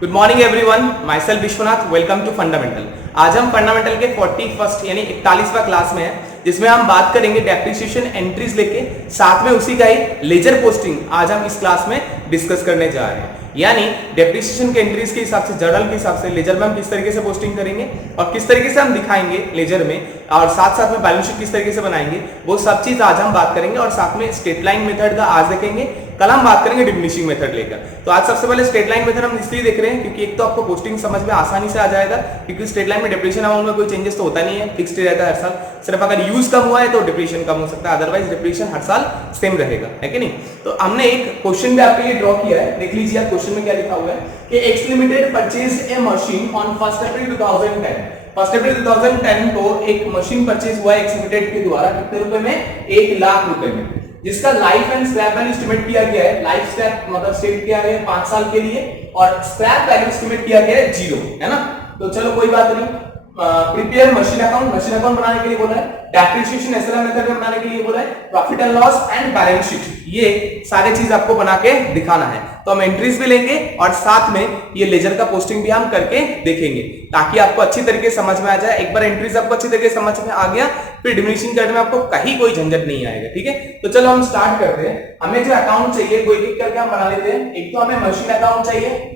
Good morning everyone, myself Vishwanath, welcome to fundamental. आज हम fundamental के 41st यानी 41वां क्लास में है, जिसमें हम बात करेंगे डेप्रिसिएशन एंट्रीज लेके, साथ में उसी का ही लेजर पोस्टिंग आज हम इस क्लास में डिस्कस करने जा रहे हैं। यानी डेप्रिसिएशन के एंट्रीज के हिसाब से, जर्नल के हिसाब से लेजर में हम किस तरीके से पोस्टिंग करेंगे और किस तरीके से हम दिखाएंगे लेजर में, और साथ साथ में बैलेंस शीट किस तरीके से बनाएंगे, वो सब चीज आज हम बात करेंगे। और साथ में स्ट्रेट लाइन मेथड का आज देखेंगे, कल हम बात करेंगे डिमिनिशिंग मेथड लेकर। तो आज सबसे पहले स्ट्रेट लाइन मेथड हम इसलिए देख रहे हैं क्योंकि एक तो आपको पोस्टिंग समझ में आसानी से आ जाएगा, क्योंकि स्ट्रेट लाइन में डिप्रेशन अमाउंट में कोई चेंजेस तो होता नहीं है, फिक्स्ड रहता है हर साल। सिर्फ अगर यूज कम हुआ है तो डिप्रेशन कम हो सकता है, अदरवाइज डिप्रेशन हर साल सेम रहेगा, है कि नहीं। तो हमने एक क्वेश्चन भी आपके लिए ड्रॉ किया है, देख लीजिए आप क्वेश्चन में क्या लिखा हुआ है कि x limited purchase A machine on 1 अप्रैल 2010। 1 अप्रैल 2010 को एक मशीन परचेज हुआ एक्स लिमिटेड के द्वारा, कितने रुपए में? 1 लाख रुपए में, जिसका life and scrap value estimate किया गया है। लाइफ स्क्रैप मतलब स्टेट किया गया है 5 साल के लिए, और स्क्रैप वैल्यू एस्टिमेट किया गया है 0, है ना। तो चलो कोई बात नहीं। प्रिपेयर मशीन अकाउंट बनाने के लिए बोला है, डेप्रिसिएशन एसएलआर मेथड में बनाने के लिए बोला है, profit and loss and balance sheet, ये सारे चीज आपको बना के दिखाना है। तो हम एंट्रीज भी लेंगे और साथ में ये लेजर का पोस्टिंग भी हम करके देखेंगे, ताकि आपको अच्छी तरीके से समझ में आ जाए। एक बार एंट्रीज आपको अच्छी तरीके से समझ में आ गया, फिर डिमिनिशिंग करने में आपको कहीं कोई झंझट नहीं आएगा, ठीक है। तो चलो हम स्टार्ट करते हैं। हमें जो अकाउंट चाहिए वो एक एक करके हम बना लेते हैं। एक तो हमें मशीन अकाउंट चाहिए,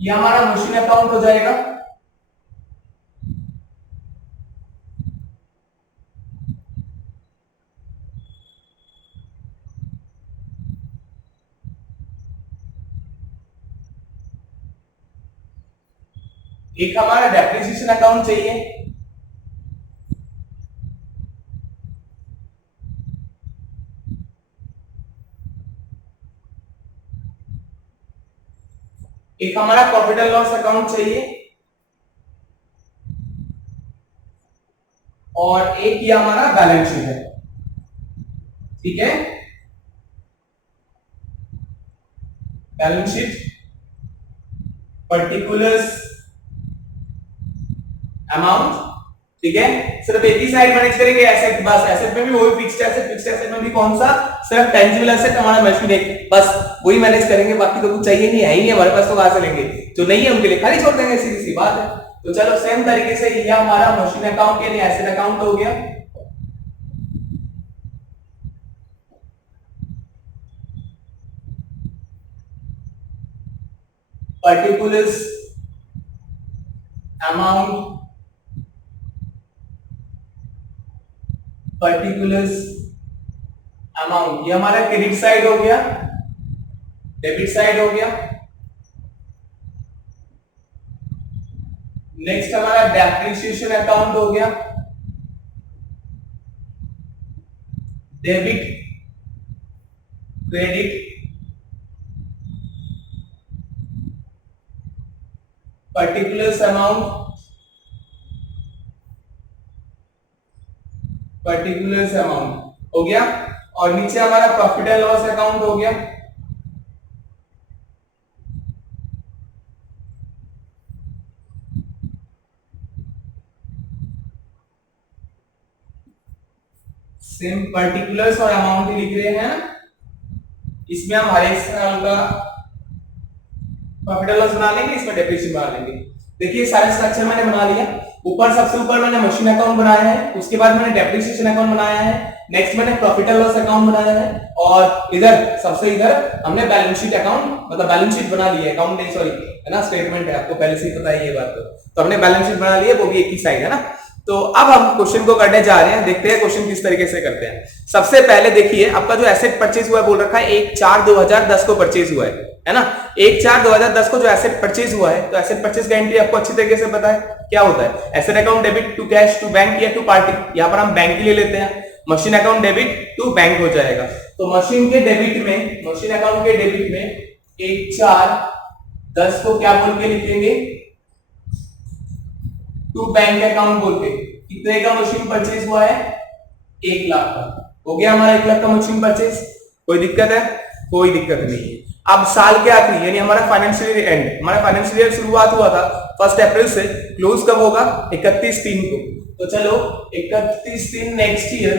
ये हमारा मशीन अकाउंट हो जाएगा। एक हमारा डेप्रिसिएशन अकाउंट चाहिए, एक हमारा प्रॉफिट एंड लॉस अकाउंट चाहिए, और एक ये हमारा बैलेंस शीट है, ठीक है। बैलेंस शीट, पर्टिकुलर्स, अमाउंट, ठीक है। सिर्फ एक ही साइड मैनेज करेंगे, एसेट बस। एसेट में भी वही फिक्स्ड एसेट में भी कौन सा? सिर्फ टेंजिबल एसेट हमारा मशीन है, बस वही मैनेज करेंगे। बाकी तो कुछ चाहिए नहीं, है ही नहीं हमारे पास, तो कहां से लेंगे? जो नहीं है उनके लिए खाली छोड़ देंगे, सीधी सी बात है। तो चलो सेम तरीके से ये हमारा मशीन अकाउंट यानी एसेट अकाउंट हो गया। पर्टिकुलर्स, अमाउंट, पर्टिकुलर्स, अमाउंट, ये हमारा क्रेडिट साइड हो गया, डेबिट साइड हो गया। नेक्स्ट हमारा डेप्रिसिएशन अकाउंट हो गया, debit, credit, particulars amount, particulars amount हो गया। और नीचे हमारा प्रॉफिट एंड लॉस अकाउंट हो गया। सेम पर्टिकुलर्स और अमाउंट ही लिख रहे हैं, इसमें हम हर एक साल का प्रॉफिट एंड लॉस बना लेंगे, इसमें डेप्रिसिएशन बना लेंगे। देखिए सारे स्ट्रक्चर मैंने बना लिया। ऊपर सबसे ऊपर मैंने मशीन अकाउंट बनाया है, उसके बाद मैंने डेप्रिसिएशन अकाउंट बनाया है, नेक्स्ट मैंने प्रॉफिट एंड लॉस अकाउंट बनाया है, और इधर सबसे इधर हमने बैलेंस शीट अकाउंट मतलब बैलेंस शीट बना ली है। अकाउंट नहीं, सॉरी, है ना, स्टेटमेंट है, आपको पहले से ही पता है ये बात। तो हमने बैलेंस शीट बना ली है, वो भी एक ही साइड है ना। तो अब हम क्वेश्चन को करने जा रहे हैं, देखते हैं क्वेश्चन किस तरीके से करते हैं। सबसे पहले देखिए आपका जो एसेट परचेज हुआ है, बोल रखा है 1/4/2010 को परचेज हुआ है ना। 1/4/2010 को जो एसेट परचेज हुआ है, तो एसेट परचेज का एंट्री आपको अच्छी तरीके से पता है क्या होता है। Asset account debit to cash, to bank या टू पार्टी। यहाँ पर हम बैंक के लिए लेते हैं, machine account debit to bank हो जाएगा। तो मशीन के डेबिट में, मशीन अकाउंट के डेबिट में 1/4/10 को क्या बोल के लिखेंगे? टू बैंक अकाउंट बोल के। कितने का मशीन परचेज हुआ है? 1 लाख का। हो गया हमारा 1 लाख का मशीन परचेज। कोई दिक्कत है? कोई दिक्कत नहीं है। अब साल के आखिरी यानी हमारा फाइनेंशियल ईयर एंड, हमारा फाइनेंशियल ईयर शुरुआत हुआ था 1 अप्रैल से, क्लोज कब होगा? 31/3 को। तो चलो 31/3 नेक्स्ट ईयर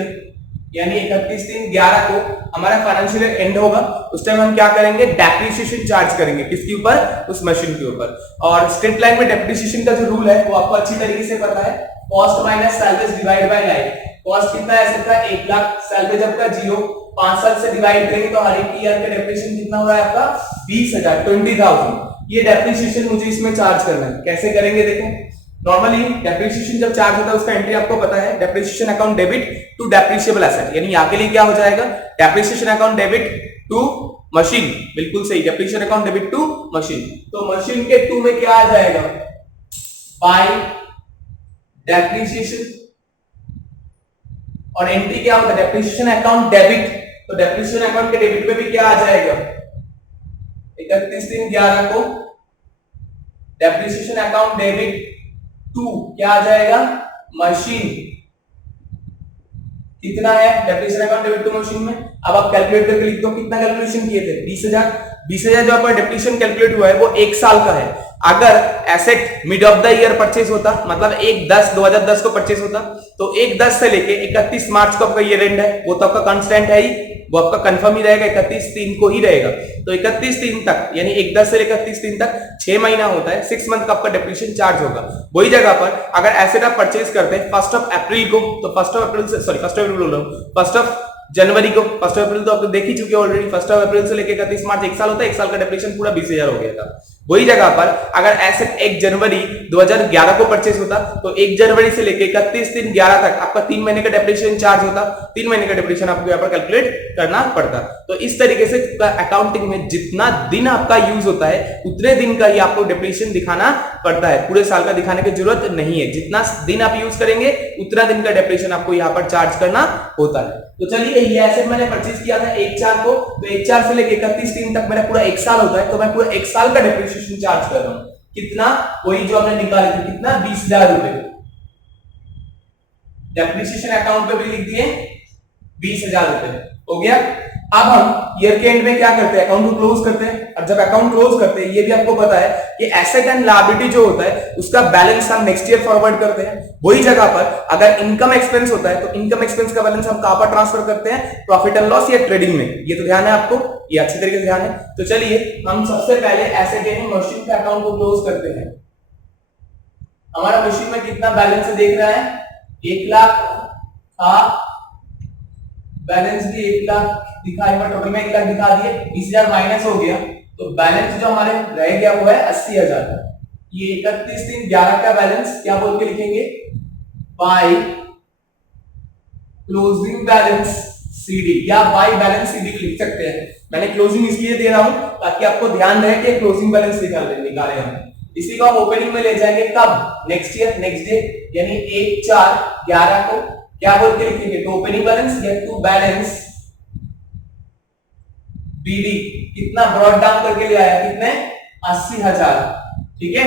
यानी 31/3/11 को हमारा फाइनेंशियल ईयर एंड होगा। उस टाइम हम क्या करेंगे, डेप्रिसिएशन चार्ज करेंगे। किसके ऊपर, उस मशीन के ऊपर। और स्ट्रेट लाइन में डेप्रिसिएशन का जो रूल है वो आपको अच्छी तरीके से पता है, cost minus salaries divide by life. Cost कितना है एसेट का, 1 लाख, सैलरीज आपका 0, 5 साल से डिवाइड करेंगे तो हर एक ईयर का डेप्रिसिएशन कितना हो रहा है आपका, 20,000, 20,000। ये डेप्रिसिएशन मुझे इसमें चार्ज करना है। कैसे करेंगे देखें। नॉर्मली डेप्रिसिएशन जब चार्ज होता है उसका एंट्री आपको पता है, depreciation account debit to depreciable asset, यानी यहाँ के लिए क्या हो जाएगा, depreciation account debit to machine. बिल्कुल सही, depreciation account debit to machine. तो मशीन के टू में क्या आ जाएगा, बाय डेप्रिसिएशन। और एंट्री क्या होता है, डेप्रिसिएशन अकाउंट डेबिट। तो डेप्रिसिएशन अकाउंट के डेबिट में भी क्या आ जाएगा, 31/3/11 को डेप्रिसिएशन अकाउंट डेबिट टू क्या आ जाएगा, मशीन। कितना है depreciation account debit to machine में। अब आप कैलकुलेट करके लिख दो, कितना कैलकुलेशन किए थे, 20,000। 20,000 जो आपका डेप्रिसिएशन कैलकुलेट हुआ है वो 1 साल का है। अगर asset mid of the year purchase होता, मतलब 1/10/2010 को परचेज होता, तो 1/10 से लेके 31 मार्च को आपका ईयर एंड है, वो तो आपका कांस्टेंट है ही, वो आपका कंफर्म ही रहेगा, 31/3 को ही रहेगा। तो 31/3 तक यानी 1/10 से लेकर 31/3 तक 6 महीना होता है, 6 मंथ का आपका डेप्रिसिएशन चार्ज होगा। वही जगह पर अगर एसेट आप परचेज करते हैं 1 अप्रैल को, तो 1 अप्रैल से, सॉरी 1 अप्रैल बोल रहा हूं, 1 जनवरी को, 1 अप्रैल तो आप देख ही चुके ऑलरेडी। 1 अप्रैल से लेकर 31 मार्च 1 साल होता है, 1 साल का डेप्रिसिएशन पूरा 20,000 हो गया था। वही जगह पर अगर एसेट 1 जनवरी 2011 को परचेज होता, तो 1 जनवरी से लेकर 31/3/11 तक आपका 3 महीने का डेप्रिसिएशन चार्ज होता। 3 महीने का डेप्रिसिएशन आपको यहाँ पर कैलकुलेट करना पड़ता। तो इस तरीके से अकाउंटिंग में जितना दिन आपका यूज होता है उतने दिन का ही आपको डेप्रिसिएशन दिखाना पड़ता है, पूरे साल का दिखाने की जरूरत नहीं है। जितना दिन आप यूज करेंगे उतना दिन का डेप्रिसिएशन आपको यहाँ पर चार्ज करना होता है। तो चलिए, ये एसेट मैंने परचेज किया था 1/4 को, तो 1/4 से लेकर 31/3 तक मेरा पूरा 1 साल होता है, तो मैं पूरा 1 साल का डेप्रिसिएशन चार्ज कर रहा हूं। कितना, वही जो हमने निकाले थे, कितना, 20,000 रुपए। डेप्रिसिएशन अकाउंट पे भी लिख दिए 20,000 रुपए, हो गया। अब हम ईयर के एंड में क्या करते हैं, अकाउंट को क्लोज करते हैं। और जब अकाउंट क्लोज करते हैं, ये भी आपको पता है कि एसेट एंड लायबिलिटी जो होता है उसका बैलेंस हम नेक्स्ट ईयर फॉरवर्ड करते हैं। वही जगह पर अगर इनकम एक्सपेंस होता है तो इनकम एक्सपेंस का बैलेंस हम कहां पर ट्रांसफर करते हैं, प्रॉफिट एंड लॉस या ट्रेडिंग में। ये तो ध्यान है आपको, ये अच्छी तरीके से ध्यान है। तो चलिए हम सबसे पहले एसेट यानी मशीन के अकाउंट को क्लोज करते हैं। हमारा मशीन में कितना बैलेंस देख रहा है, 1 लाख था, बैलेंस भी 1 लाख दिखाई, टोटल में 1 लाख दिखा दिए, 20,000 माइनस हो गया, तो बैलेंस जो हमारे रह गया वो है 80,000। ये 31/3/11 का बैलेंस क्या बोल के लिखेंगे, बाय क्लोजिंग बैलेंस सीडी, या बाय बैलेंस सीडी लिख सकते हैं। मैंने क्लोजिंग इसलिए दे रहा हूं ताकि आपको ध्यान रहे कि क्लोजिंग बैलेंस निकाले हम। इसी को हम ओपनिंग में ले जाएंगे कब, नेक्स्ट ईयर, नेक्स्ट डे, यानी 1/4/11 को क्या बोल के लिखेंगे, टू ओपनिंग बैलेंस या टू बैलेंस बीडी। कितना ब्रॉड डाउन करके ले आया, कितने, 80,000। ठीक है,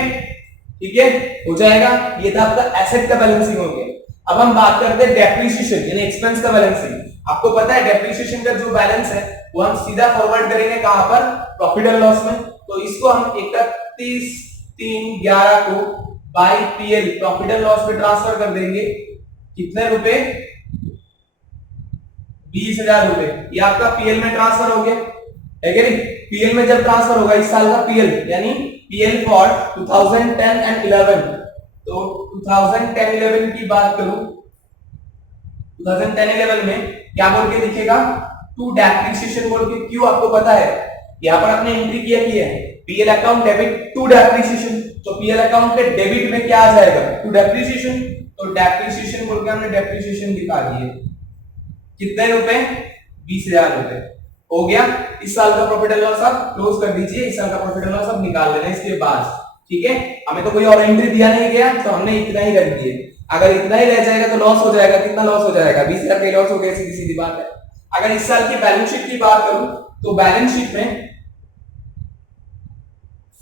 ठीक है, हो जाएगा। ये था आपका एसेट का बैलेंसिंग हो गया। अब हम बात करते हैं डेप्रिसिएशन यानी एक्सपेंस का बैलेंसिंग। आपको पता है डेप्रिसिएशन का जो बैलेंस है वो हम सीधा फॉरवर्ड करेंगे कहां पर, प्रॉफिट एंड लॉस में। तो इसको हम 31/3/11 को by PL profit and loss में ट्रांसफर कर देंगे। कितने रुपए, 20,000 रुपए। ये आपका पीएल में ट्रांसफर हो गया है कि नहीं। पीएल में जब ट्रांसफर होगा इस साल का पीएल, यानी पीएल फॉर 2010 एंड 11, तो 2010-11 की बात करूं, 2010-11 में क्या बोल के दिखेगा, टू डेप्रिसिएशन बोल के। क्यों, आपको पता है यहां पर आपने एंट्री किया है PL account debit to depreciation, तो पीएल अकाउंट के डेबिट में क्या आ जाएगा, टू डेप्रिसिएशन। तो डेप्रिसिएशन बोल के हमने डेप्रिसिएशन दिखा दिए। कितने रुपए, 20,000 रुपए, हो गया। इस साल का प्रॉफिट एंड लॉस आप क्लोज कर दीजिए, इस साल का प्रॉफिट एंड लॉस आप निकाल लेना इसके बाद। ठीक है, हमें तो कोई और एंट्री दिया नहीं गया तो हमने इतना ही रख दिए। अगर इतना ही रह जाएगा तो लॉस हो जाएगा। कितना लॉस हो जाएगा, 20,000 का लॉस हो गया, सीधी सीधी बात है। अगर इस साल की बैलेंस शीट की बात करूं तो बैलेंस शीट में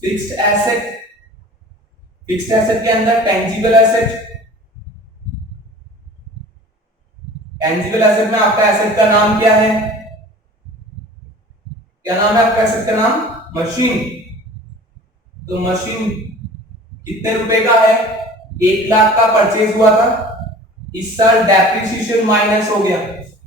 फिक्स्ड एसेट के अंदर टेंजिबल एसेट में आपका एसेट का नाम क्या है, क्या नाम है आपका एसेट का नाम, मशीन। तो मशीन कितने रुपए का है, 1 लाख का परचेज हुआ था, इस साल डेप्रिसिएशन माइनस हो गया,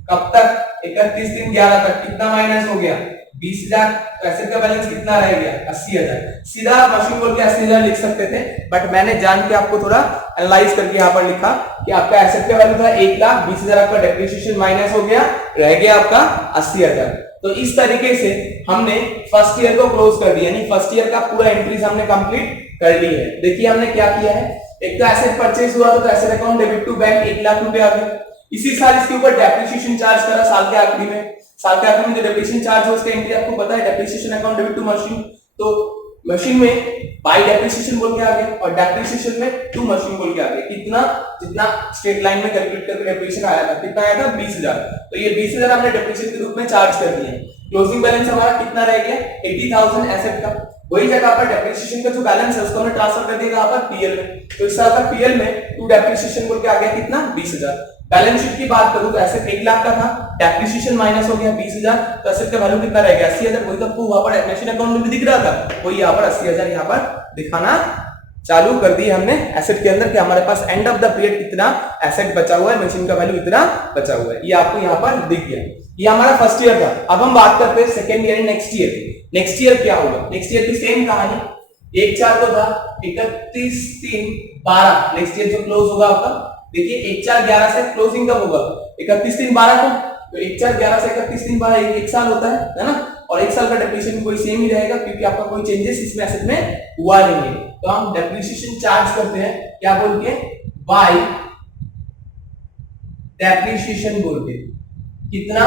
कब तक? 31/3/11 तक। कितना माइनस हो गया? 20,000। तो एसेट का बैलेंस कितना रह गया? 80,000। सीधा मशीन बोल के 80,000 लिख सकते थे, बट मैंने जान के आपको थोड़ा एनालाइज करके यहाँ पर लिखा कि आपका एसेट का वैल्यू था 1,20,000, आपका डेप्रिसिएशन माइनस हो गया, रह गया आपका 80,000। तो इस तरीके से हमने फर्स्ट ईयर को क्लोज कर दिया, यानी फर्स्ट ईयर का पूरा एंट्रीज हमने कंप्लीट कर ली है। देखिए हमने क्या किया है, एक तो एसेट परचेज हुआ तो asset account debit to bank 1,00,000 रुपए आ गया। इसी साल इसके ऊपर डेप्रिसिएशन चार्ज करा साल के आखिरी में। साल के आखिरी में जो डेप्रिसिएशन चार्ज हो उसका एंट्री आपको पता है, depreciation account debit to machine. तो मशीन में बाय डेप्रिसिएशन बोल के आ गया और डेप्रिसिएशन में टू मशीन बोल के आ गया। कितना? जितना स्ट्रेट लाइन में कैलकुलेट करके डेप्रिसिएशन आया था, कितना आया था? 20,000। तो ये 20,000 हमने डेप्रिसिएशन के रूप में चार्ज कर दिए। क्लोजिंग बैलेंस हमारा कितना रह गया? 80,000 एसेट का। वही जगह पर डेप्रिसिएशन का जो बैलेंस है उसको हमने ट्रांसफर कर दिया कहां पर? पीएल में। तो इस साल का पीएल में टू डेप्रिसिएशन बोल के आ गया कितना? 20,000। बैलेंस शीट की बात करूं तो एसेट 1,00,000 का था, डेप्रिसिएशन माइनस हो गया 20,000, तो एसेट का वैल्यू कितना रह गया? 80,000। वही तो आपको वहां पर मशीन अकाउंट में भी दिख रहा था, वही यहां पर 80,000 यहां पर दिखाना चालू कर दी हमने एसेट के अंदर कि हमारे पास एंड ऑफ द पीरियड कितना एसेट बचा हुआ है, मशीन का वैल्यू इतना बचा हुआ है। ये आपको यहां पर दिख गया। ये हमारा फर्स्ट ईयर था। अब हम बात करते हैं second year, next year. Next year क्या होगा? नेक्स्ट ईयर की सेम कहानी, 1/4 को था 31/3/12 नेक्स्ट ईयर जो क्लोज होगा आपका। देखिए 1/4/11 से क्लोजिंग कब होगा? 31/3/12 को। तो 1/4/11 से 31/3/12 एक साल होता है ना? और एक साल का डेप्रिसिएशन कोई सेम ही रहेगा क्योंकि आपका कोई चेंजेस इसमें एसेट में हुआ नहीं है। तो हम डेप्रिसिएशन चार्ज करते हैं क्या बोल के? बाय डेप्रिसिएशन बोल के। कितना?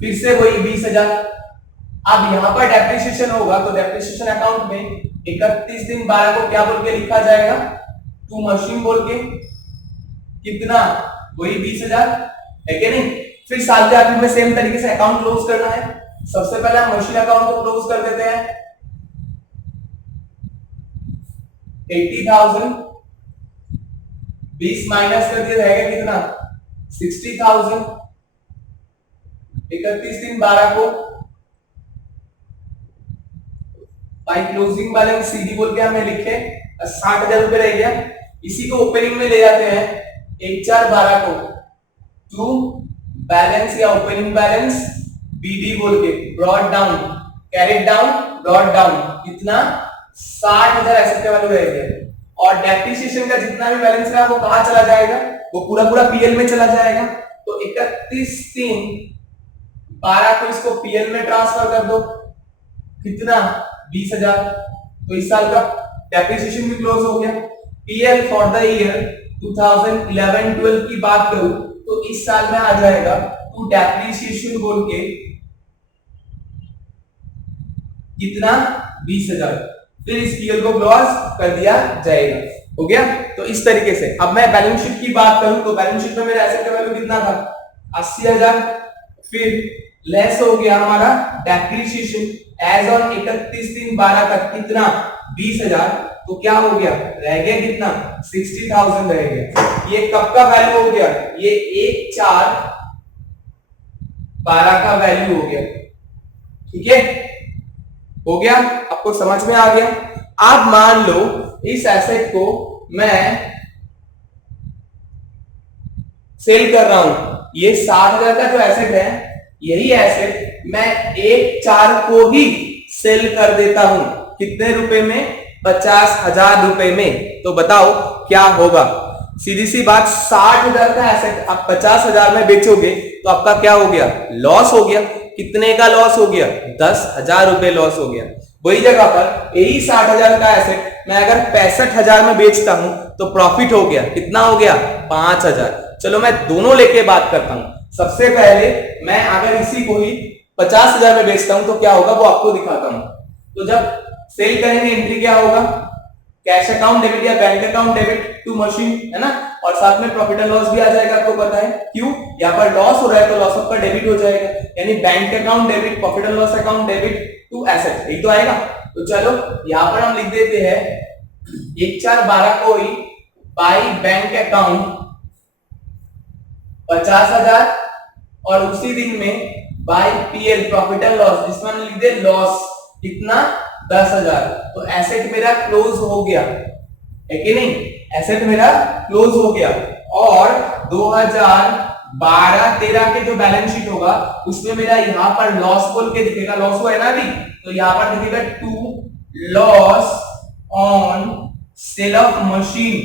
फिर से वही 20,000। अब यहां पर डेप्रिसिएशन होगा तो डेप्रिसिएशन अकाउंट में 31/3/12 को क्या बोल के लिखा जाएगा? टू मशीन बोल के। कितना? वही 20,000 है कि नहीं? फिर साल के आखिर में सेम तरीके से अकाउंट क्लोज करना है। सबसे पहले हम मशीन अकाउंट को क्लोज कर देते हैं। 80,000 20 माइनस कर दिया रहेगा कितना? 60,000। 31/3/12 को बाय क्लोजिंग बैलेंस सीडी बोल के हमने लिखे 60,000 रुपए रह गया। इसी को ओपनिंग में ले जाते हैं 1/4/12 को टू बैलेंस या ओपनिंग बैलेंस बीडी बोल के, brought down, carried down, brought down. कितना? 60,000 एसेट का वैल्यू रह गया। और डेप्रिसिएशन का जितना भी बैलेंस रहा वो कहां चला जाएगा? वो पूरा पूरा पीएल में चला जाएगा। तो 31/3/12 को इसको पीएल में ट्रांसफर कर दो। कितना? 20,000। तो इस साल का डेप्रिसिएशन भी क्लोज हो गया। पीएल फॉर द ईयर 2011-12 की बात करूं तो इस साल में आ जाएगा टू डेप्रिसिएशन बोल के कितना? 20,000। फिर इस पीएल को क्लोज कर दिया जाएगा। हो गया? तो इस तरीके से अब मैं बैलेंस शीट की बात करूं तो बैलेंस शीट में मेरा एसेट का वैल्यू कितना था? 80,000। फिर लेस हो गया हमारा डेप्रिसिएशन एज ऑन 31/3/12 तक कितना? 20,000। तो क्या हो गया? रह गया कितना? 60,000 रह गया। ये कब का वैल्यू हो गया? ये 1/4/12 का वैल्यू हो गया। ठीक है? हो गया? आपको समझ में आ गया? अब मान लो इस एसेट को मैं सेल कर रहा हूं। ये 60,000 का जो एसेट है, यही एसेट मैं 1/4 को ही सेल कर देता हूं। कितने रुपए में? 50,000 रुपए में। तो बताओ क्या होगा? सीधी सी बात, 60,000 का एसेट आप 50,000 में बेचोगे तो आपका क्या हो गया? लॉस हो गया। कितने का लॉस हो गया? 10,000 रुपए लॉस हो गया। वही जगह पर यही 60,000 का एसेट मैं अगर 65,000 में बेचता हूं तो प्रॉफिट हो गया। कितना हो गया? 5,000। चलो मैं दोनों लेके बात करता हूं। सबसे पहले मैं अगर इसी को ही 50,000 में बेचता हूं तो क्या होगा वो आपको दिखाता हूं। तो जब सेल करेंगे एंट्री क्या होगा? कैश अकाउंट डेबिट या bank account debit to machine, है ना? और साथ में प्रॉफिट एंड लॉस भी आ जाएगा, आपको पता है। क्यों? यहाँ पर लॉस हो रहा है तो लॉस आपका डेबिट हो जाएगा, यानी bank account debit, profit and loss account debit to asset, एक तो आएगा। तो चलो यहाँ पर हम लिख देते हैं 1/4/12 को ही बाय बैंक अकाउंट 50,000 और उसी दिन में by PL profit and loss, जिसमें हम लिख दे लॉस कितना? 10,000। तो एसेट मेरा क्लोज हो गया, है कि नहीं? एसेट मेरा क्लोज हो गया। और 2012-13 के जो बैलेंस शीट होगा उसमें मेरा यहाँ पर लॉस बोल के दिखेगा, लॉस हुआ है ना अभी, तो यहाँ पर दिखेगा to loss on sale of machine.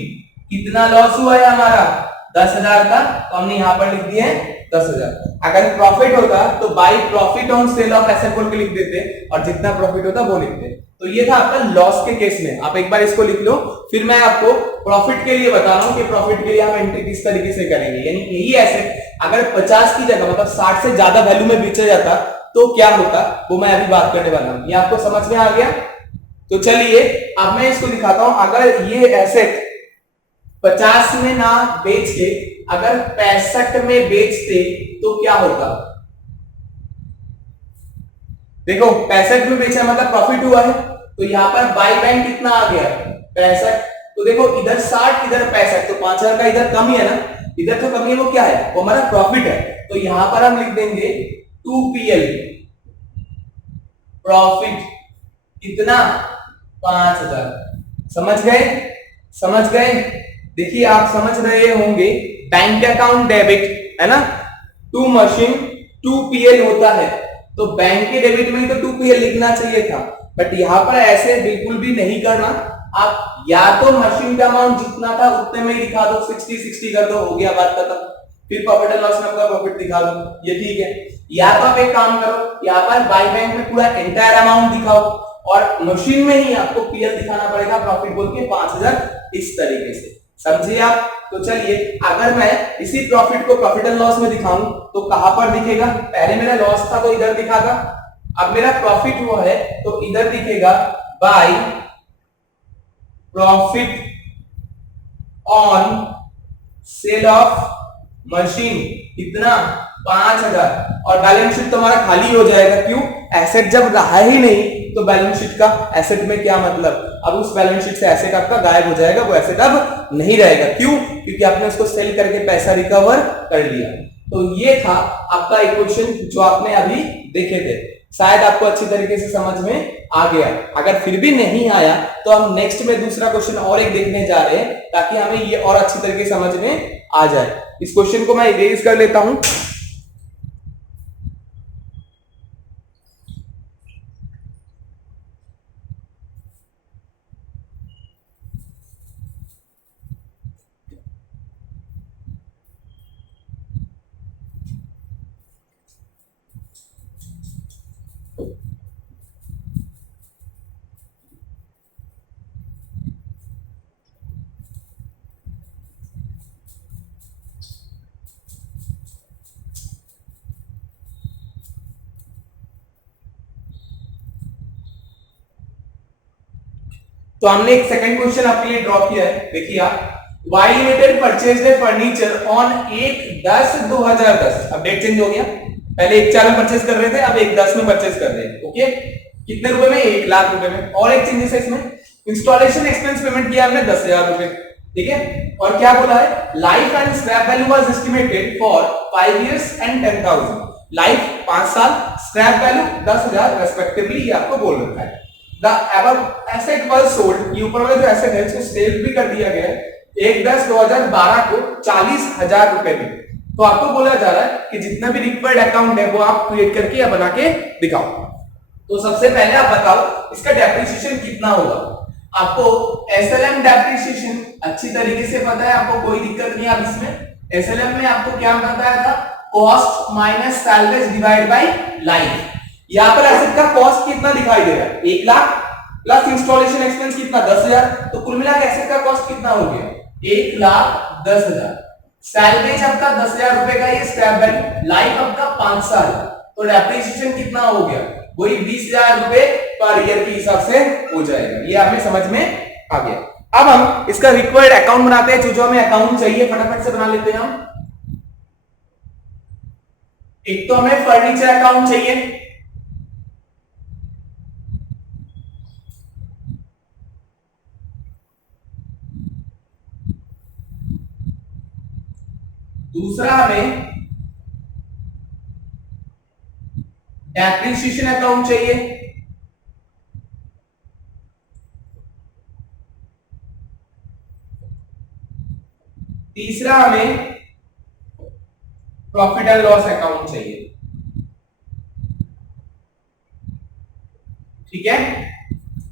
कितना लॉस हुआ है हमारा 10,000 का, तो हमने यहाँ पर लिख दिए 10,000। अगर प्रॉफिट होता तो by profit on sale of asset बोल के लिख देते और जितना प्रॉफिट होता वो लिखते। तो ये था आपका लॉस के केस में, आप एक बार इसको लिख लो। फिर मैं आपको प्रॉफिट के लिए बता रहा हूं कि प्रॉफिट के लिए हम एंट्री किस तरीके से करेंगे, यानी यही एसेट अगर 50 की जगह मतलब 60 से ज्यादा वैल्यू में बेचा जाता तो क्या होता, वो मैं अभी बात करने वाला हूं। ये आपको समझ में आ गया? तो चलिए अब मैं इसको दिखाता हूं। अगर ये एसेट 50 में ना बेच के अगर 65 में बेचते तो क्या होगा? देखो 65 में बेचा मतलब प्रॉफिट हुआ है, तो यहां पर बाई बैंक कितना आ गया 65। तो देखो इधर 60 इधर 65, तो 5,000 का इधर कमी है ना, इधर तो कमी है, वो क्या है, वो हमारा प्रॉफिट है। तो यहां पर हम लिख देंगे 2PL प्रॉफिट कितना 5,000। समझ गए? समझ गए? देखिए आप समझ रहे होंगे बैंक अकाउंट डेबिट है ना, टू मशीन 2PL होता है, तो बैंक के डेबिट में तो 2PL लिखना चाहिए था, बट यहां पर ऐसे बिल्कुल भी नहीं करना। आप या तो मशीन का अमाउंट जितना था उतने में ही दिखा दो, 60-60 कर दो, हो गया बात खत्म। फिर प्रॉफिट एंड लॉस में आपका प्रॉफिट दिखा दो, ये ठीक है। या तो आप एक काम करो, यहाँ पर बाई बैंक में पूरा एंटायर अमाउंट दिखाओ और मशीन में ही आपको पीएल दिखाना पड़ेगा प्रॉफिट बोल के 5,000, इस तरीके से। समझिए आप? तो चलिए अगर मैं इसी प्रॉफिट को प्रॉफिट एंड लॉस में दिखाऊं तो कहां पर दिखेगा? पहले मेरा लॉस था तो इधर दिखागा, अब मेरा प्रॉफिट हुआ है तो इधर दिखेगा by profit on sale of machine कितना 5,000, और बैलेंस शीट तुम्हारा खाली हो जाएगा। क्यों? एसेट जब रहा ही नहीं तो बैलेंस शीट का एसेट में क्या मतलब, अब उस बैलेंस शीट से एसेट आपका गायब हो जाएगा, वो एसेट अब नहीं रहेगा। क्यों? क्योंकि आपने उसको सेल करके पैसा रिकवर कर लिया। तो ये था आपका इक्वेशन जो आपने अभी देखे थे, शायद आपको अच्छी तरीके से समझ में आ गया। अगर फिर भी नहीं आया तो हम नेक्स्ट में दूसरा क्वेश्चन और एक देखने जा रहे हैं ताकि हमें ये और अच्छी तरीके से समझ में आ जाए। इस क्वेश्चन को मैं इरेज कर लेता हूं। तो हमने एक सेकंड क्वेश्चन आपके लिए ड्रॉ किया है, देखिए आप। Y limited purchase a furniture on 1/10/2010। अब डेट चेंज हो गया, पहले 1/4 में परचेज कर रहे थे, अब 1/10 में परचेज कर रहे हैं। ओके, कितने रुपए में? 1,00,000 रुपए में। और एक चेंजेस है इसमें, इंस्टॉलेशन एक्सपेंस पेमेंट किया हमने 10,000 रुपए, ठीक है। और क्या बोला है? Life and scrap value was estimated for 5 years and 10,000। Life 5 साल, स्क्रैप वैल्यू 10,000 रेस्पेक्टिवली, ये आपको बोल रखा है। The above asset was sold, ये ऊपर वाला जो एसेट है इसको सेल भी कर दिया गया है 1/10/2012 को 40,000 रुपए में। तो आपको बोला जा रहा है कि जितना भी रिक्वायर्ड अकाउंट है वो आप क्रिएट करके या बना के दिखाओ। तो सबसे पहले आप बताओ इसका डेप्रिसिएशन कितना होगा। आपको एसएलएम डेप्रिसिएशन अच्छी तरीके से पता है, आपको कोई दिक्कत नहीं। आप इसमें एसएलएम में आपको क्या बताया था? Cost minus salvage divide by life. यहां पर एसेट का कॉस्ट कितना दिखाई दे रहा है? 1,00,000 प्लस इंस्टॉलेशन एक्सपेंस कितना 10,000, तो कुल मिलाकर एसेट का कॉस्ट कितना हो गया? 1,10,000। सैलवेज आपका 10,000 रुपए का, ये स्क्रैप वैल्यू, लाइफ आपका 5 साल, तो डेप्रिसिएशन कितना हो गया? वही 20,000 रुपए पर ईयर के हिसाब से हो जाएगा। ये हमें समझ में आ गया। अब हम इसका रिक्वायर्ड अकाउंट बनाते हैं, जो हमें अकाउंट चाहिए फटाफट से बना लेते हैं हम। एक तो हमें फर्नीचर अकाउंट चाहिए, दूसरा हमें डेप्रिसिएशन अकाउंट चाहिए, तीसरा हमें प्रॉफिट एंड लॉस अकाउंट चाहिए, ठीक है।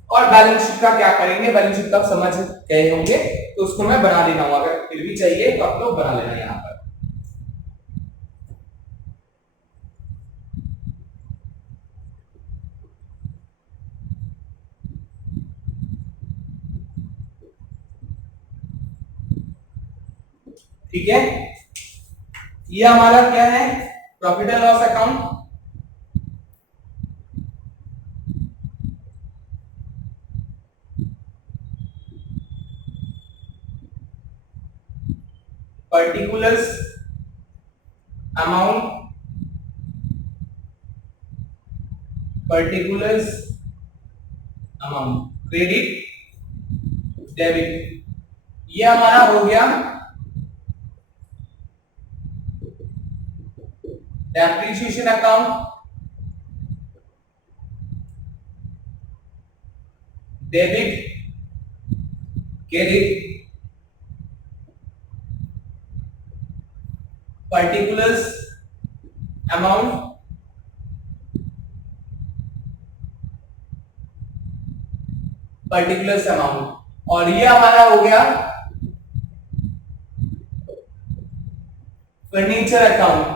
और बैलेंस शीट का क्या करेंगे, बैलेंस शीट का समझ गए होंगे, तो उसको मैं बना लेना हूं, अगर फिर भी चाहिए तो आप लोग बना लेना यहां पर। ठीक है, ये हमारा क्या है, profit and loss account. Particulars amount, particulars amount, credit debit, ये हमारा हो गया depreciation account, debit credit, particulars amount, particulars amount, और ये हमारा हो गया फर्नीचर अकाउंट,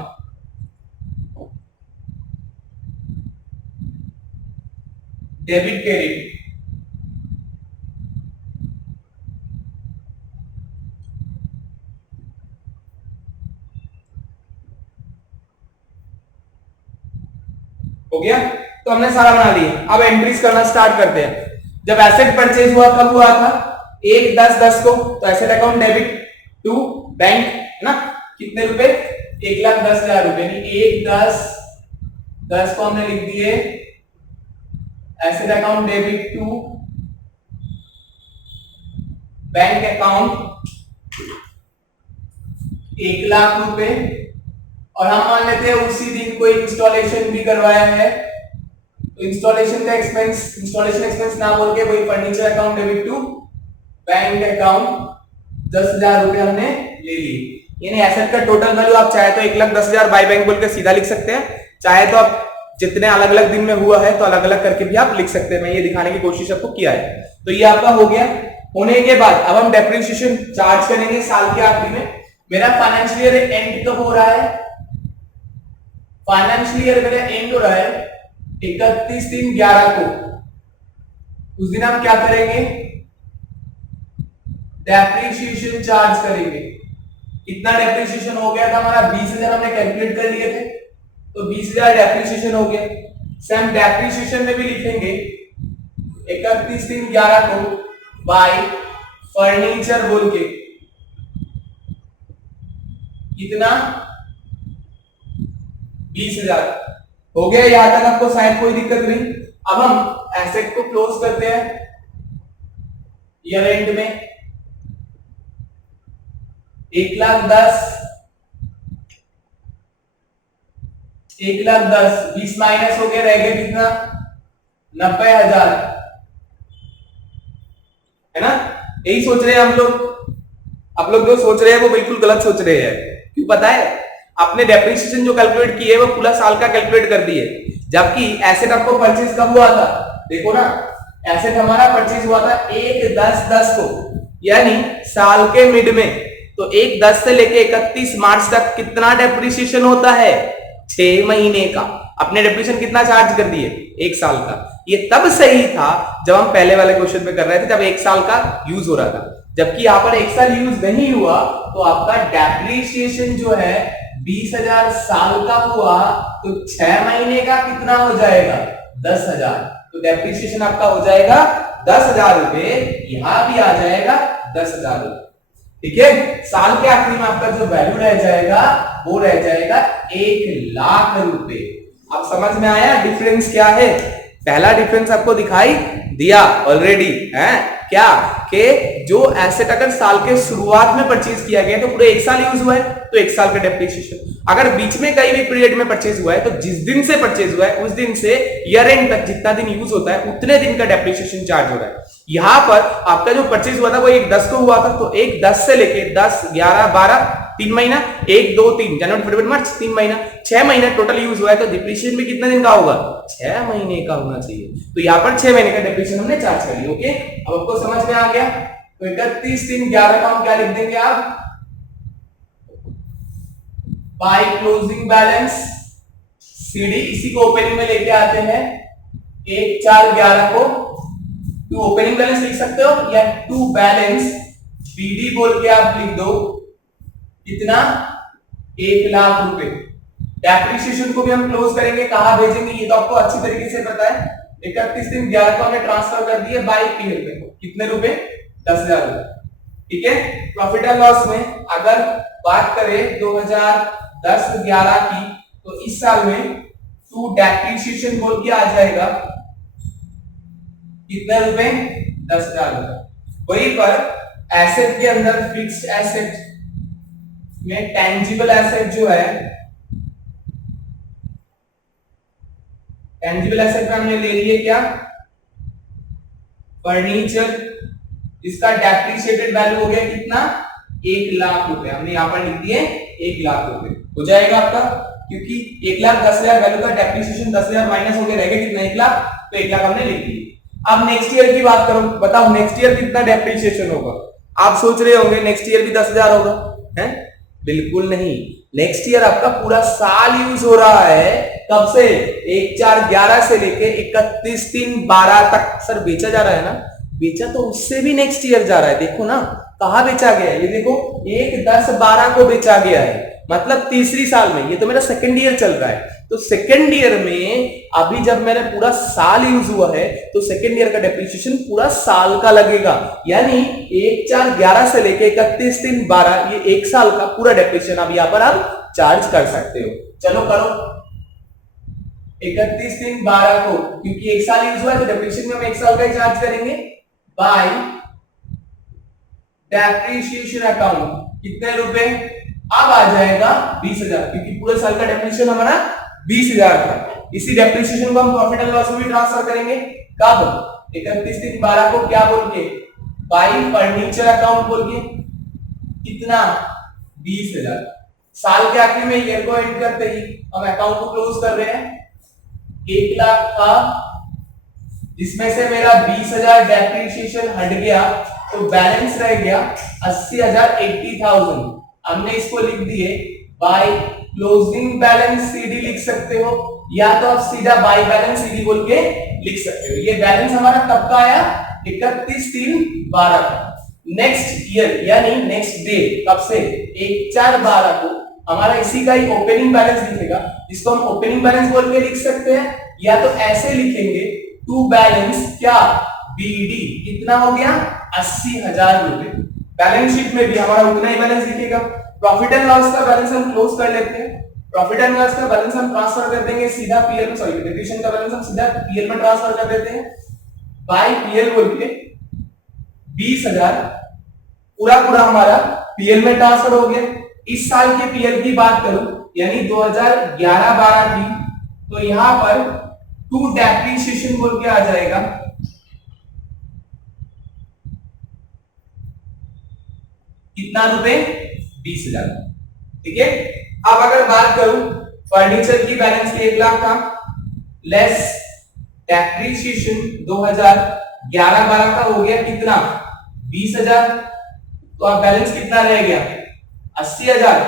डेबिट क्रेडिट। हो गया, तो हमने सारा बना लिया। अब एंट्रीज करना स्टार्ट करते हैं। जब एसेट परचेज हुआ कब हुआ था, 1/10/10 को, तो asset account debit to bank, है ना, कितने रुपए, 1,10,000 रुपए, नहीं 1/10/10 को हमने लिख दिए asset account debit to bank account 1,00,000 रुपए, और हम मान लेते हैं उसी दिन कोई इंस्टॉलेशन भी करवाया है, तो इंस्टॉलेशन का एक्सपेंस, इंस्टॉलेशन एक्सपेंस ना बोल के कोई furniture account debit to bank account 10,000 रुपए हमने ले लिए। यानी एसेट का टोटल वैल्यू आप चाहे तो 1,10,000 बाय बैंक बोल के सीधा लिख सकते हैं, चाहे तो आप जितने अलग अलग दिन में हुआ है तो अलग अलग करके भी आप लिख सकते हैं। मैं ये दिखाने की कोशिश आपको किया है। तो ये आपका हो गया। होने के बाद अब हम डेप्रिसिएशन चार्ज करेंगे साल के आखिरी में। मेरा फाइनेंशियल ईयर एंड कब हो रहा है, फाइनेंशियल ईयर मेरा एंड हो रहा है 31/3/11 को। उस दिन हम क्या करेंगे, डेप्रिसिएशन चार्ज करेंगे। कितना डेप्रिसिएशन हो गया था हमारा, 20,000 हमने कैलकुलेट कर लिए थे, तो 20,000 डेप्रिसिएशन हो गया। सेम डेप्रिसिएशन में भी लिखेंगे 31/3/11 को बाय फर्नीचर बोल के, कितना, 20,000 हो गया। यहां तक आपको शायद कोई दिक्कत नहीं। अब हम एसेट को क्लोज करते हैं ईयर एंड में, 1,10,000, 1,10,000, 20 माइनस हो गया, रह गया कितना, 90,000, है ना। यही सोच रहे हैं हम लोग। आप लोग जो सोच रहे हैं वो बिल्कुल गलत सोच रहे हैं। क्यों पता है, आपने डेप्रिसिएशन जो कैलकुलेट की है वो पूरा साल का कैलकुलेट कर दिए, जबकि एसेट आपको परचेज कब हुआ था, देखो ना, एसेट हमारा परचेज हुआ था 1/10/10 को, यानी साल के मिड में। तो 1/10 से लेके 31 मार्च तक कितना डेप्रिसिएशन होता है, 6 महीने का। अपने डेप्रिसिएशन कितना चार्ज कर दिए, 1 साल का। ये तब सही था जब हम पहले वाले क्वेश्चन पे कर रहे थे, जब 1 साल का यूज हो रहा था। जबकि यहाँ पर 1 साल यूज नहीं हुआ, तो आपका डेप्रिसिएशन जो है 20,000 साल का हुआ, तो 6 महीने का कितना हो जाएगा, 10,000। तो डेप्रिसिएशन आपका हो जाएगा 10,000 रुपए, यहां भी आ जाएगा 10,000 रुपए। ठीक है, साल के आखिरी में आपका जो वैल्यू रह जाएगा वो रह जाएगा 1,00,000 रुपए। अब समझ में आया डिफरेंस क्या है। पहला डिफरेंस आपको दिखाई दिया ऑलरेडी है, क्या कि जो एसेट अगर साल के शुरुआत में परचेज किया गया तो पूरे 1 साल यूज हुआ है, तो 1 साल का डेप्रिसिएशन। अगर बीच में कई भी पीरियड में परचेज हुआ है, तो जिस दिन से परचेज हुआ है उस दिन से ईयर एंड तक जितना दिन यूज होता है उतने दिन का डेप्रिसिएशन चार्ज हो रहा है। यहां पर आपका जो परचेज हुआ था वो 1/10 को हुआ था, तो 1/10 से लेके 10, 11, 12 3 महीना, 1 2 3 जनवरी फरवरी मार्च 3 महीना, 6 महीना टोटल यूज हुआ है, तो डिप्रीशिएशन भी कितने दिन का होगा? 6 महीने का होना चाहिए। तो यहाँ पर 6 महीने का डिप्रीशिएशन हमने चार्ज कर लिया। ओके, अब आपको समझ में आ गया। तो 31/3/11 का हम क्या लिख देंगे आप? बाय क्लोजिंग बैलेंस सीडी, इसी को ओपनिंग में लेके आते हैं 1/4/11 को। टू ओपनिंग बैलेंस लिख सकते हो या टू बैलेंस बीडी बोल के आप लिख दो। कितना? 1 लाख रुपए। डेप्रिसिएशन को भी हम क्लोज करेंगे, कहां भेजेंगे ये तो आपको अच्छी तरीके से पता है। 31/3/11 को हमने ट्रांसफर कर दिए बाय पीएल पे। कितने रुपए? 10,000 रुपए। ठीक है। प्रॉफिट एंड लॉस में अगर बात करें 2010-11 की, तो इस साल में टू डेप्रिसिएशन बोल के आ जाएगा कितने रुपए? 10,000 रुपए। वहीं पर एसेट के अंदर फिक्स्ड एसेट में टेंजिबल एसेट जो है, टेंजिबल एसेट में हमने ले लिए क्या? फर्नीचर, इसका डेप्रिशिएटेड वैल्यू हो गया कितना? 1 लाख रुपए। हमने यहां पर लिख दिए 1 लाख रुपए। हो जाएगा आपका, क्योंकि 1,10,000 वैल्यू का डेप्रिसिएशन 10,000 माइनस हो गया, रहेगा कितना? 1 लाख। तो 1 लाख हमने लिख दिए। अब नेक्स्ट ईयर की बात करो, बताओ नेक्स्ट ईयर कितना डेप्रिसिएशन होगा? आप सोच रहे होंगे नेक्स्ट ईयर भी 10,000 होगा, है? बिल्कुल नहीं। नेक्स्ट ईयर आपका पूरा साल यूज हो रहा है। कब से? 1/4/11 से लेके 31/3/12 तक। सर बेचा जा रहा है ना? बेचा तो उससे भी नेक्स्ट ईयर जा रहा है। देखो ना कहां बेचा गया है, ये देखो 1/10/12 को बेचा गया है, मतलब तीसरी साल में। ये तो मेरा सेकंड ईयर चल रहा है, तो सेकंड ईयर में अभी जब मेरा पूरा साल यूज हुआ है, तो सेकंड ईयर का डेप्रिसिएशन पूरा साल का लगेगा। यानी 1/4/11 से लेके 31/3/12, ये एक साल का पूरा डेप्रिसिएशन अब यहां पर आप चार्ज कर सकते हो। चलो करो 31/3/12 को, क्योंकि एक साल यूज हुआ है तो डेप्रिसिएशन में हम एक साल का ही चार्ज करेंगे बाय डेप्रिसिएशन अकाउंट। कितने रुपए? अब आ जाएगा 20,000, क्योंकि पूरे साल का डेप्रिसिएशन हमारा 20,000 था। इसी डेप्रिसिएशन को हम प्रॉफिट एंड लॉस में भी ट्रांसफर करेंगे। कब? 31/3/12 को क्या बोल के? बाय फर्नीचर अकाउंट बोल के। कितना? 20,000। साल के आखिर में ईयर को एंड करते ही हम अकाउंट को क्लोज कर रहे हैं। 1 लाख था, जिसमें से मेरा 20,000 डेप्रिसिएशन हट गया, तो बैलेंस रह गया 80,000, 80,000। हमने इसको लिख दिए बाय क्लोजिंग बैलेंस सीडी लिख सकते हो, या तो आप सीधा बाय बैलेंस सीडी बोल के लिख सकते हो। ये बैलेंस हमारा कब का आया? 31/3/12 का। नेक्स्ट ईयर यानी नेक्स्ट डे कब से? 1/4/12 को हमारा इसी का ही ओपनिंग बैलेंस दिखेगा, जिसको हम ओपनिंग बैलेंस बोल के लिख सकते हैं, या तो ऐसे लिखेंगे टू बैलेंस क्या? बीडी। कितना हो गया? 80,000 रुपए। बैलेंस शीट में भी हमारा उतना ही बैलेंस दिखेगा। प्रॉफिट एंड लॉस का बैलेंस हम क्लोज कर लेते हैं। प्रॉफिट एंड लॉस का बैलेंस हम ट्रांसफर कर देंगे सीधा पीएल में, सॉरी डेप्रिसिएशन का बैलेंस हम सीधा पीएल में ट्रांसफर कर देते हैं बाय पीएल बोल के। 20,000 पूरा हमारा पीएल में ट्रांसफर हो गया। इस साल के पीएल की बात करूं, यानी 2011-12 की, तो यहां पर टू डेप्रिसिएशन बोल के आ जाएगा कितना रुपए? 20,000। ठीक है। अब अगर बात करूं फर्नीचर की बैलेंस के 1 लाख था, लेस डेप्रिसिएशन 2011-12 का हो गया कितना? 20,000। तो अब बैलेंस कितना रह गया? 80,000।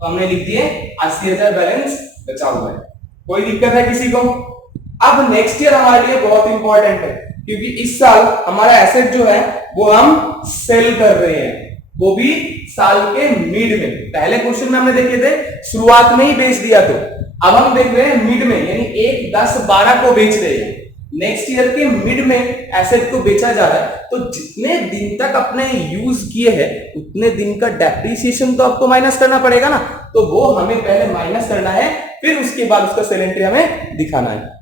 तो हमने लिख दिए 80,000 बैलेंस बचा हुआ है। कोई दिक्कत है किसी को? अब नेक्स्ट ईयर हमारे लिए बहुत इंपॉर्टेंट है, क्योंकि इस साल हमारा एसेट जो है वो हम सेल कर रहे हैं, वो भी साल के मिड में। पहले क्वेश्चन में हमने देखे थे शुरुआत में ही बेच दिया, तो अब हम देख रहे हैं मिड में, यानी 1/10/12 को बेच रहे हैं। नेक्स्ट ईयर के मिड में एसेट को बेचा जा रहा है, तो जितने दिन तक अपने यूज किए हैं उतने दिन का डेप्रिसिएशन तो आपको माइनस करना पड़ेगा ना, तो वो हमें पहले माइनस करना है, फिर उसके बाद उसका सेल एंट्री हमें दिखाना है।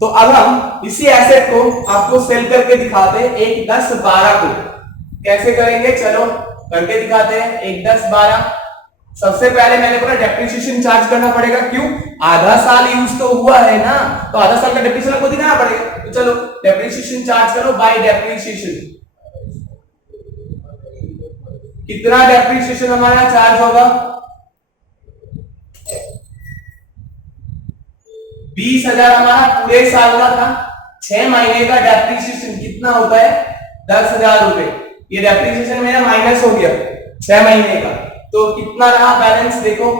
तो अब हम इसी एसेट को आपको सेल करके दिखाते हैं 1/10/12 को। कैसे करेंगे? चलो करके दिखाते हैं। 1/10/12 सबसे पहले मैंने बोला डेप्रिसिएशन चार्ज करना पड़ेगा। क्यों? आधा साल यूज तो हुआ है ना, तो आधा साल का डेप्रिसिएशन आपको दिखाना पड़ेगा। तो चलो डेप्रिसिएशन चार्ज करो बाय डेप्रिसिएशन। कितना डेप्रिसिएशन हमारा चार्ज होगा? 20,000 हमारा पूरे साल का था। 6 महीने का डेप्रिसिएशन कितना होता है? 10,000 रुपए। ये डेप्रिसिएशन मेरा माइनस हो गया 6 महीने का, तो कितना रहा बैलेंस देखो।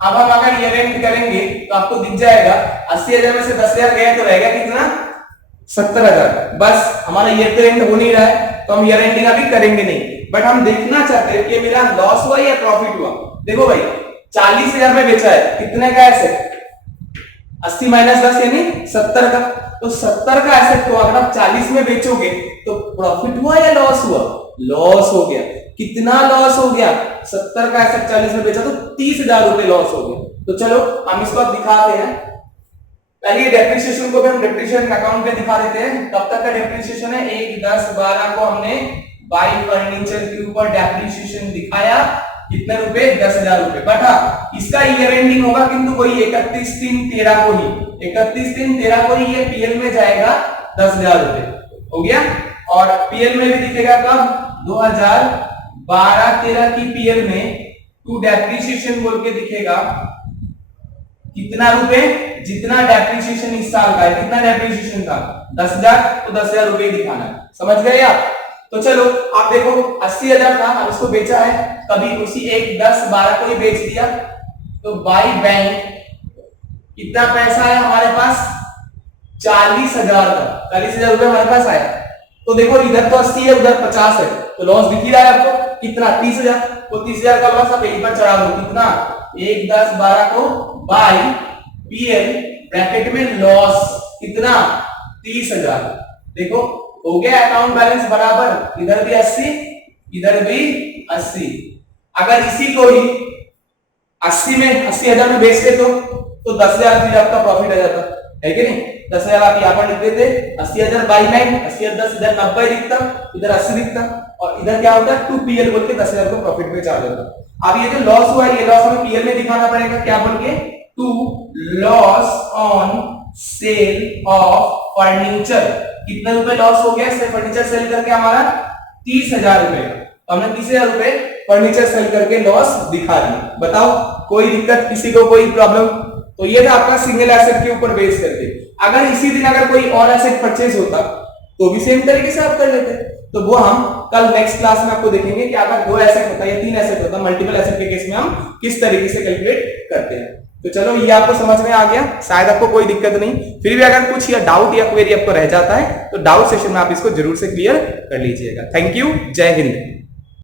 अब हम अगर ईयर एंड करेंगे तो आपको दिख जाएगा 80,000 में से 10,000 गए तो रहेगा कितना? 70,000। बस हमारा ईयर तो एंड हो नहीं रहा है तो हम ईयर एंडिंग अभी करेंगे नहीं, बट हम देखना चाहते हैं कि मेरा लॉस हुआ या प्रॉफिट हुआ। देखो भाई 40,000 में बेचा है, कितने का एसेट? 80 माइनस 10 यानी 70 का। तो 70 का एसेट को अगर आप 40 में बेचोगे तो प्रॉफिट हुआ या लॉस हुआ? लॉस हो गया। कितना लॉस हो गया? 70 का एसेट 40 में बेचा तो 30,000 रुपए लॉस हो गया। तो चलो हम इसको अब दिखाते हैं। पहले डेप्रिसिएशन को भी हम डेप्रिसिएशन अकाउंट पे दिखा देते हैं। कब तक का डेप्रिसिएशन है? 1, 10, 12 को हमने बाय फर्नीचर के ऊपर डेप्रिसिएशन दिखाया। कितने रुपए? 10,000 रुपए। बट हाँ, इसका ईयर एंडिंग होगा किंतु कोई 31/3/13 को ही, 31/3/13 को ही ये पीएल में जाएगा 10,000 रुपए। हो गया। और पीएल में भी दिखेगा कब? 2012-13 की पीएल में टू डेप्रिसिएशन बोल के दिखेगा। कितना रुपए? जितना डेप्रिसिएशन इस साल का है। कितना डेप्रिसिएशन था? 10,000, तो 10,000 रुपए दिखाना है। समझ गए आप? तो चलो आप देखो 80,000 था, अब उसको बेचा है कभी उसी 1, 10, 12 को ही बेच दिया। तो बाय बैंक कितना पैसा है हमारे पास? 40,000 का। 40,000 रुपए हमारे पास आया। तो देखो इधर तो 80 है, उधर 50 है, तो लॉस दिख ही रहा है आपको। कितना? 30,000। तो 30,000 का लॉस आप यहीं पर चढ़ा दो। कितना? 1, 10, 12 को बाय पीएल ब्रैकेट में लॉस कितना? 30,000। देखो हो गया अकाउंट बैलेंस बराबर। इधर भी 80, इधर भी 80। अगर इसी को ही 80,000 में बेचते तो 10,000 फिर आपका प्रॉफिट आ जाता है कि नहीं? 10,000 आप यहाँ पर लिख देते, 80,000 बाई 9, 80 और 10 इधर 90 दिखता, इधर 80 दिखता, और इधर क्या होता है 2PL बोल के 10,000 को प्रॉफिट पे चार्ज होता। अब ये जो लॉस हुआ है ये लॉस हमें पीएल में दिखाना पड़ेगा। क्या बोल के? To loss on sale of furniture. कितने रुपए लॉस हो गया इससे फर्नीचर सेल करके? हमारा 30,000 रुपए। तो हमने 30,000 रुपए फर्नीचर सेल करके लॉस दिखा दिया। बताओ कोई दिक्कत, किसी को कोई प्रॉब्लम? तो ये था आपका सिंगल एसेट के ऊपर बेस करके। अगर इसी दिन अगर कोई और एसेट परचेज होता तो भी सेम तरीके से आप कर लेते। तो वो हम कल नेक्स्ट क्लास में आपको देखेंगे कि अगर 2 एसेट होता है या 3 एसेट होता, मल्टीपल एसेट के केस में हम किस तरीके से कैलकुलेट करते हैं। तो चलो ये आपको समझ में आ गया, शायद आपको कोई दिक्कत नहीं। फिर भी अगर कुछ या डाउट या क्वेरी आपको रह जाता है तो डाउट सेशन में आप इसको जरूर से क्लियर कर लीजिएगा। Thank you. जय हिंद।